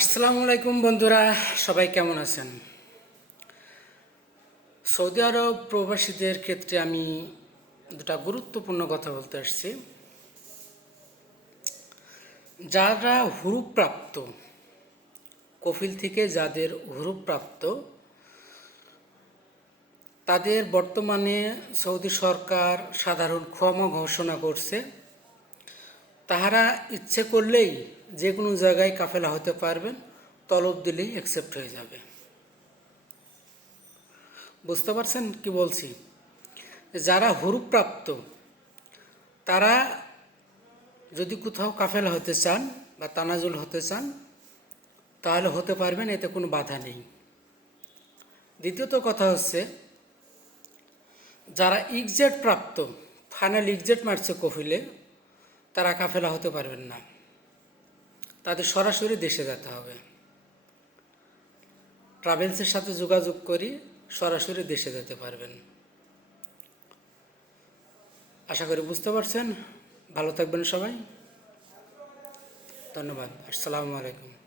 আসসালামু আলাইকুম বন্ধুরা, সবাই কেমন আছেন? সৌদি আরব প্রবাসীদের ক্ষেত্রে আমি দুটা গুরুত্বপূর্ণ কথা বলতে আসছি। যারা হুরুপ্রাপ্ত, কফিল থেকে যাদের হুরুপ্রাপ্ত, তাদের বর্তমানে সৌদি সরকার সাধারণ ক্ষমা ঘোষণা করছে। তাহারা ইচ্ছে করলেই যে কোনো জায়গায় কাফেলা হতে পারবেন, তলব দিলেই অ্যাকসেপ্ট হয়ে যাবে। বুঝতে পারছেন কি বলছি? যারা হুরুপ্রাপ্ত তারা যদি কোথাও কাফেলা হতে চান বা তানাজুল হতে চান তাহলে হতে পারবেন, এতে কোনো বাধা নেই। দ্বিতীয়ত কথা হচ্ছে, যারা ইকজেট প্রাপ্ত, ফাইনাল ইকজেট মারছে কফিলে, তারা কাফেলা হতে পারবেন না, তাদের সরাসরি দেশে যেতে হবে। ট্রাভেলসের সাথে যোগাযোগ করি সরাসরি দেশে যেতে পারবেন। আশা করি বুঝতে পারছেন। ভালো থাকবেন সবাই। ধন্যবাদ। আসসালামু আলাইকুম।